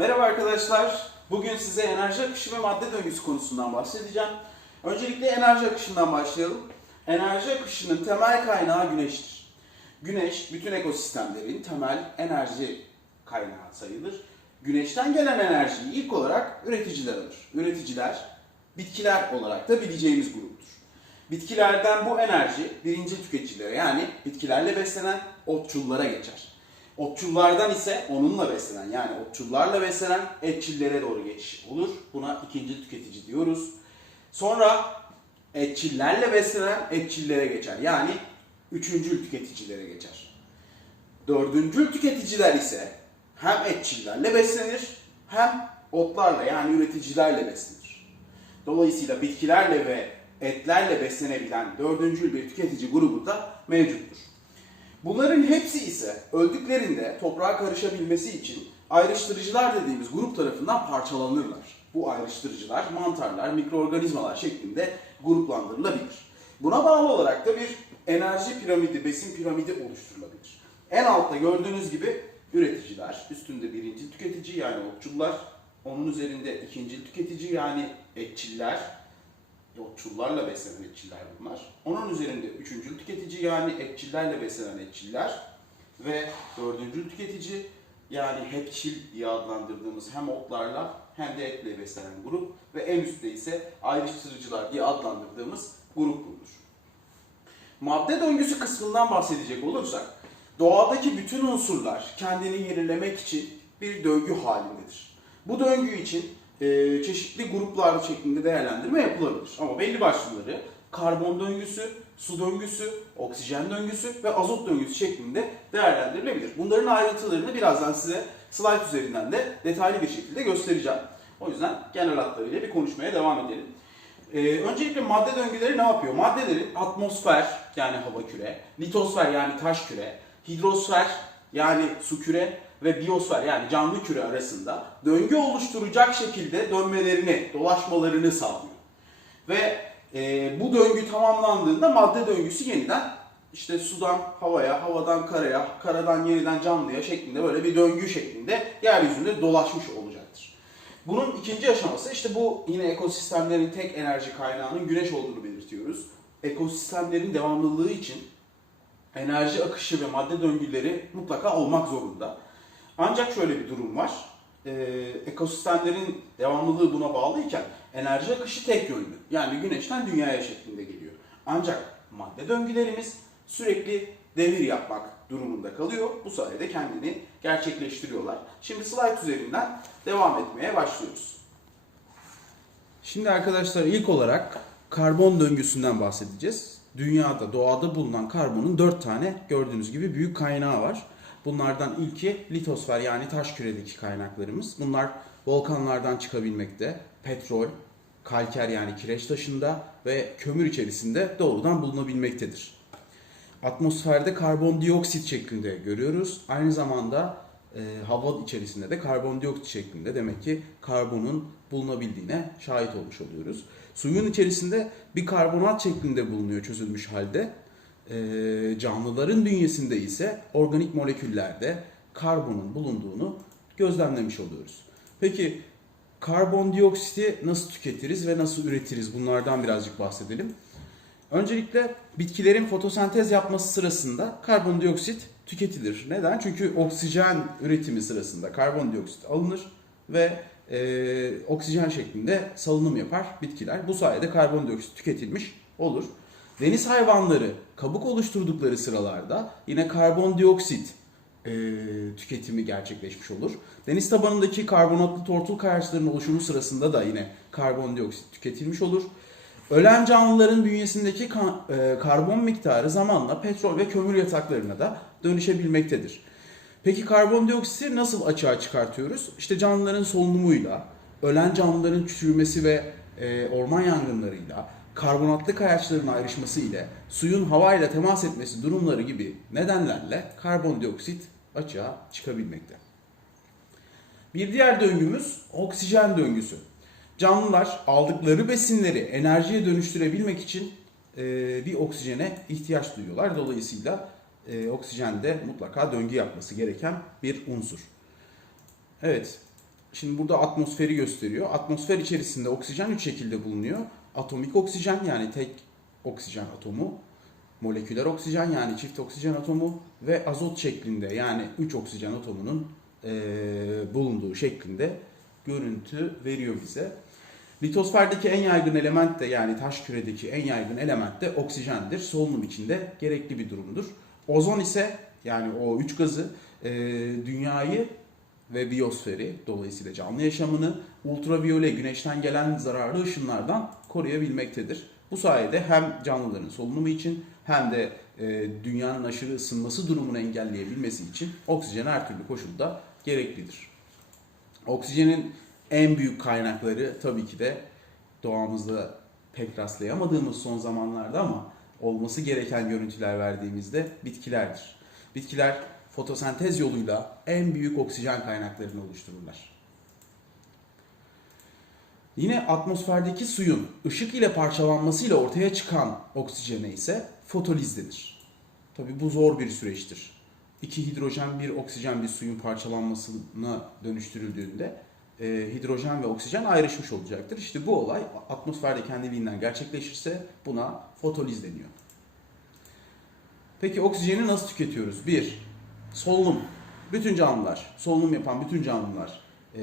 Merhaba arkadaşlar. Bugün size enerji akışı ve madde döngüsü konusundan bahsedeceğim. Öncelikle enerji akışından başlayalım. Enerji akışının temel kaynağı güneştir. Güneş bütün ekosistemlerin temel enerji kaynağı sayılır. Güneşten gelen enerjiyi ilk olarak üreticiler alır. Üreticiler bitkiler olarak da bileceğimiz gruptur. Bitkilerden bu enerji birinci tüketicilere yani bitkilerle beslenen otçullara geçer. Otçullardan ise onunla beslenen yani otçullarla beslenen etçillere doğru geçiş olur. Buna ikinci tüketici diyoruz. Sonra etçillerle beslenen etçillere geçer. Yani üçüncül tüketicilere geçer. Dördüncül tüketiciler ise hem etçillerle beslenir hem otlarla yani üreticilerle beslenir. Dolayısıyla bitkilerle ve etlerle beslenebilen dördüncül bir tüketici grubu da mevcuttur. Bunların hepsi ise öldüklerinde toprağa karışabilmesi için ayrıştırıcılar dediğimiz grup tarafından parçalanırlar. Bu ayrıştırıcılar mantarlar, mikroorganizmalar şeklinde gruplandırılabilir. Buna bağlı olarak da bir enerji piramidi, besin piramidi oluşturulabilir. En altta gördüğünüz gibi üreticiler, üstünde birinci tüketici yani otçullar, onun üzerinde ikinci tüketici yani etçiller, otçullarla beslenen etçiller bunlar. Onun üzerinde üçüncü tüketici yani etçillerle beslenen etçiller ve dördüncü tüketici yani hepçil diye adlandırdığımız hem otlarla hem de etle beslenen grup ve en üstte ise ayrıştırıcılar diye adlandırdığımız grup bulunur. Madde döngüsü kısmından bahsedecek olursak, doğadaki bütün unsurlar kendini yenilemek için bir döngü halindedir. Bu döngü için e, çeşitli gruplar şeklinde değerlendirme yapılabilir. Ama belli başlıları karbon döngüsü, su döngüsü, oksijen döngüsü ve azot döngüsü şeklinde değerlendirilebilir. Bunların ayrıntılarını birazdan size slide üzerinden de detaylı bir şekilde göstereceğim. O yüzden genel hatlarıyla bir konuşmaya devam edelim. Ee, öncelikle madde döngüleri ne yapıyor? Maddelerin atmosfer yani hava küre, litosfer yani taş küre, hidrosfer yani su küre ve biyosfer yani canlı küre arasında döngü oluşturacak şekilde dönmelerini, dolaşmalarını sağlıyor. Ve e, bu döngü tamamlandığında madde döngüsü yeniden işte sudan havaya, havadan karaya, karadan yeniden canlıya şeklinde böyle bir döngü şeklinde yeryüzünde dolaşmış olacaktır. Bunun ikinci aşaması işte bu yine ekosistemlerin tek enerji kaynağının güneş olduğunu belirtiyoruz. Ekosistemlerin devamlılığı için enerji akışı ve madde döngüleri mutlaka olmak zorunda. Ancak şöyle bir durum var. Ee, ekosistemlerin devamlılığı buna bağlıyken enerji akışı tek yönlü. Yani güneşten dünyaya şeklinde geliyor. Ancak madde döngülerimiz sürekli devir yapmak durumunda kalıyor. Bu sayede kendini gerçekleştiriyorlar. Şimdi slide üzerinden devam etmeye başlıyoruz. Şimdi arkadaşlar ilk olarak karbon döngüsünden bahsedeceğiz. Dünyada, doğada bulunan karbonun 4 tane gördüğünüz gibi büyük kaynağı var. Bunlardan ilki litosfer yani taş küredeki kaynaklarımız. Bunlar volkanlardan çıkabilmekte. Petrol, kalker yani kireç taşında ve kömür içerisinde doğrudan bulunabilmektedir. Atmosferde karbondioksit şeklinde görüyoruz. Aynı zamanda e, hava içerisinde de karbondioksit şeklinde demek ki karbonun bulunabildiğine şahit olmuş oluyoruz. Suyun içerisinde bir karbonat şeklinde bulunuyor çözülmüş halde. E, canlıların bünyesinde ise organik moleküllerde karbonun bulunduğunu gözlemlemiş oluyoruz. Peki karbondioksiti nasıl tüketiriz ve nasıl üretiriz? Bunlardan birazcık bahsedelim. Öncelikle bitkilerin fotosentez yapması sırasında karbondioksit tüketilir. Neden? Çünkü oksijen üretimi sırasında karbondioksit alınır ve e, oksijen şeklinde salınım yapar bitkiler. Bu sayede karbondioksit tüketilmiş olur. Deniz hayvanları kabuk oluşturdukları sıralarda yine karbondioksit e, tüketimi gerçekleşmiş olur. Deniz tabanındaki karbonatlı tortul kayaçların oluşumu sırasında da yine karbondioksit tüketilmiş olur. Ölen canlıların bünyesindeki kan- e, karbon miktarı zamanla petrol ve kömür yataklarına da dönüşebilmektedir. Peki karbondioksiti nasıl açığa çıkartıyoruz? İşte canlıların solunumuyla, ölen canlıların çürümesi ve e, orman yangınlarıyla, karbonatlı kayaçların ayrışması ile, suyun havayla temas etmesi durumları gibi nedenlerle karbondioksit açığa çıkabilmekte. Bir diğer döngümüz oksijen döngüsü. Canlılar aldıkları besinleri enerjiye dönüştürebilmek için e, bir oksijene ihtiyaç duyuyorlar. Dolayısıyla e, oksijen de mutlaka döngü yapması gereken bir unsur. Evet, Şimdi burada atmosferi gösteriyor. Atmosfer içerisinde oksijen üç şekilde bulunuyor. Atomik oksijen yani tek oksijen atomu, moleküler oksijen yani çift oksijen atomu ve azot şeklinde yani 3 oksijen atomunun eee, bulunduğu şeklinde görüntü veriyor bize. Litosferdeki en yaygın element de yani taş küredeki en yaygın element de oksijendir. Solunum içinde gerekli bir durumdur. Ozon ise yani o üç gazı eee, dünyayı ve biyosferi dolayısıyla canlı yaşamını ultraviyole güneşten gelen zararlı ışınlardan koruyabilmektedir. Bu sayede hem canlıların solunumu için hem de e, dünyanın aşırı ısınması durumunu engelleyebilmesi için oksijen her türlü koşulda gereklidir. Oksijenin en büyük kaynakları tabii ki de doğamızda pek rastlayamadığımız son zamanlarda ama olması gereken görüntüler verdiğimizde bitkilerdir. Bitkiler fotosentez yoluyla en büyük oksijen kaynaklarını oluştururlar. Yine atmosferdeki suyun ışık ile parçalanmasıyla ortaya çıkan oksijene ise fotoliz denir. Tabi bu zor bir süreçtir. İki hidrojen, bir oksijen bir suyun parçalanmasına dönüştürüldüğünde e, hidrojen ve oksijen ayrışmış olacaktır. İşte bu olay atmosferde kendiliğinden gerçekleşirse buna fotoliz deniyor. Peki oksijeni nasıl tüketiyoruz? Bir, solunum. Bütün canlılar, solunum yapan bütün canlılar e,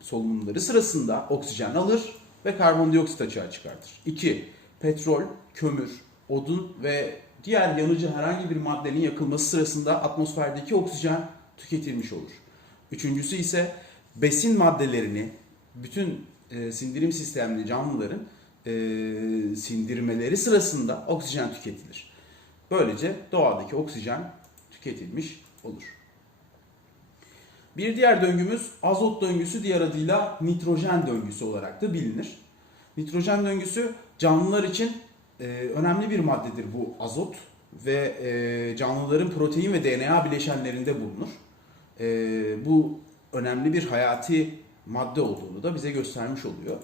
solunumları sırasında oksijen alır ve karbondioksit açığa çıkartır. 2. Petrol, kömür, odun ve diğer yanıcı herhangi bir maddenin yakılması sırasında atmosferdeki oksijen tüketilmiş olur. Üçüncüsü ise besin maddelerini bütün e, sindirim sistemli canlıların e, sindirmeleri sırasında oksijen tüketilir. Böylece doğadaki oksijen tüketilmiş olur. Bir diğer döngümüz azot döngüsü diğer adıyla nitrojen döngüsü olarak da bilinir. Nitrojen döngüsü canlılar için e, önemli bir maddedir bu azot ve e, canlıların protein ve DNA bileşenlerinde bulunur. E, bu önemli bir hayati madde olduğunu da bize göstermiş oluyor.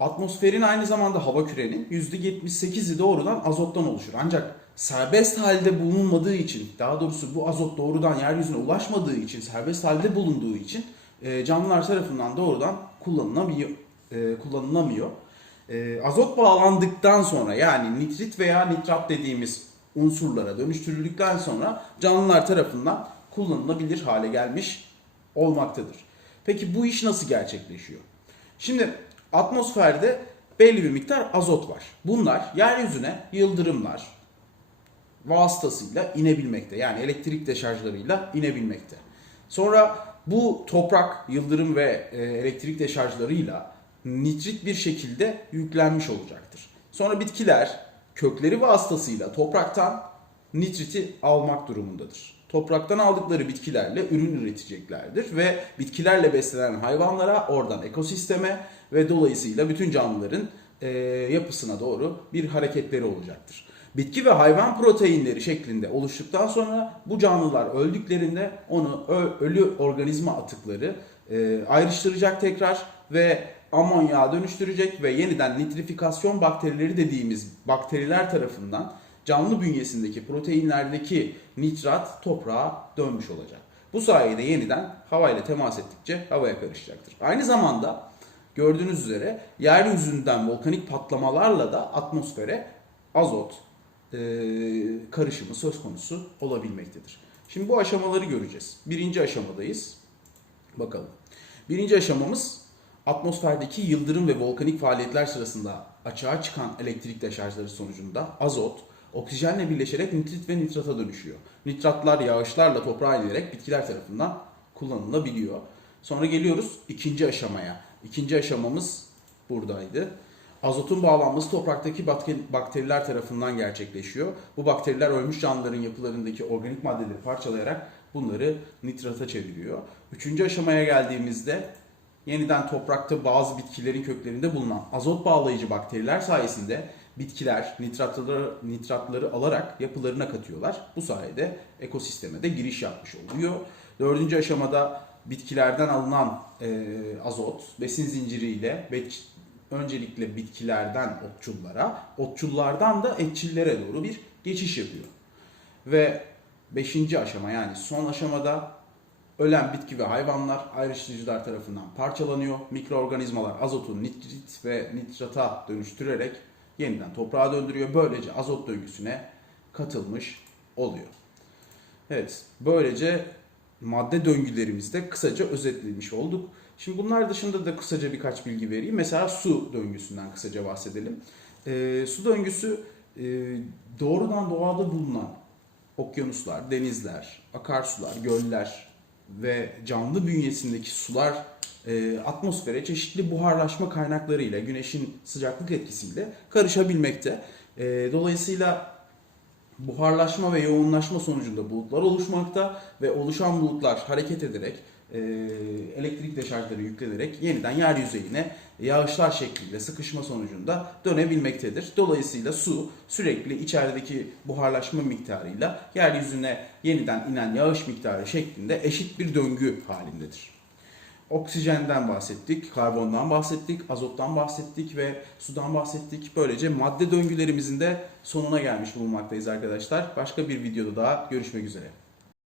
Atmosferin aynı zamanda hava kürenin %78'i doğrudan azottan oluşur. Ancak serbest halde bulunmadığı için, daha doğrusu bu azot doğrudan yeryüzüne ulaşmadığı için, serbest halde bulunduğu için e, canlılar tarafından doğrudan kullanılamıyor. E, kullanılamıyor. E, azot bağlandıktan sonra yani nitrit veya nitrat dediğimiz unsurlara dönüştürüldükten sonra canlılar tarafından kullanılabilir hale gelmiş olmaktadır. Peki bu iş nasıl gerçekleşiyor? Şimdi atmosferde belli bir miktar azot var. Bunlar yeryüzüne yıldırımlar vasıtasıyla inebilmekte. Yani elektrik deşarjlarıyla inebilmekte. Sonra bu toprak, yıldırım ve e, elektrik deşarjlarıyla nitrit bir şekilde yüklenmiş olacaktır. Sonra bitkiler kökleri vasıtasıyla topraktan nitriti almak durumundadır. Topraktan aldıkları bitkilerle ürün üreteceklerdir ve bitkilerle beslenen hayvanlara oradan ekosisteme ve dolayısıyla bütün canlıların e, yapısına doğru bir hareketleri olacaktır. Bitki ve hayvan proteinleri şeklinde oluştuktan sonra bu canlılar öldüklerinde onu ölü organizma atıkları e, ayrıştıracak tekrar ve amonyağa dönüştürecek ve yeniden nitrifikasyon bakterileri dediğimiz bakteriler tarafından canlı bünyesindeki proteinlerdeki nitrat toprağa dönmüş olacak. Bu sayede yeniden havayla temas ettikçe havaya karışacaktır. Aynı zamanda gördüğünüz üzere yeryüzünden volkanik patlamalarla da atmosfere azot e, karışımı söz konusu olabilmektedir. Şimdi bu aşamaları göreceğiz. Birinci aşamadayız. Bakalım. Birinci aşamamız atmosferdeki yıldırım ve volkanik faaliyetler sırasında açığa çıkan elektrik deşarjları sonucunda azot, oksijenle birleşerek nitrit ve nitrata dönüşüyor. Nitratlar yağışlarla toprağa inerek bitkiler tarafından kullanılabiliyor. Sonra geliyoruz ikinci aşamaya. İkinci aşamamız buradaydı. Azotun bağlanması topraktaki bakteriler tarafından gerçekleşiyor. Bu bakteriler ölmüş canlıların yapılarındaki organik maddeleri parçalayarak bunları nitrata çeviriyor. Üçüncü aşamaya geldiğimizde yeniden toprakta bazı bitkilerin köklerinde bulunan azot bağlayıcı bakteriler sayesinde bitkiler nitratları, nitratları alarak yapılarına katıyorlar. Bu sayede ekosisteme de giriş yapmış oluyor. Dördüncü aşamada bitkilerden alınan e, azot besin zinciriyle bet- öncelikle bitkilerden otçullara, otçullardan da etçillere doğru bir geçiş yapıyor. Ve beşinci aşama yani son aşamada ölen bitki ve hayvanlar ayrıştırıcılar tarafından parçalanıyor. Mikroorganizmalar azotu nitrit ve nitrata dönüştürerek yeniden toprağa döndürüyor. Böylece azot döngüsüne katılmış oluyor. Evet, böylece madde döngülerimizde kısaca özetlemiş olduk. Şimdi bunlar dışında da kısaca birkaç bilgi vereyim. Mesela su döngüsünden kısaca bahsedelim. Ee, su döngüsü e, doğrudan doğada bulunan okyanuslar, denizler, akarsular, göller ve canlı bünyesindeki sular e, atmosfere çeşitli buharlaşma kaynaklarıyla, güneşin sıcaklık etkisiyle karışabilmekte. E, dolayısıyla buharlaşma ve yoğunlaşma sonucunda bulutlar oluşmakta ve oluşan bulutlar hareket ederek e, elektrik deşarjları yüklenerek yeniden yeryüzeyine yağışlar şeklinde sıkışma sonucunda dönebilmektedir. Dolayısıyla su sürekli içerideki buharlaşma miktarıyla yeryüzüne yeniden inen yağış miktarı şeklinde eşit bir döngü halindedir. Oksijenden bahsettik, karbondan bahsettik, azottan bahsettik ve sudan bahsettik. Böylece madde döngülerimizin de sonuna gelmiş bulunmaktayız arkadaşlar. Başka bir videoda daha görüşmek üzere.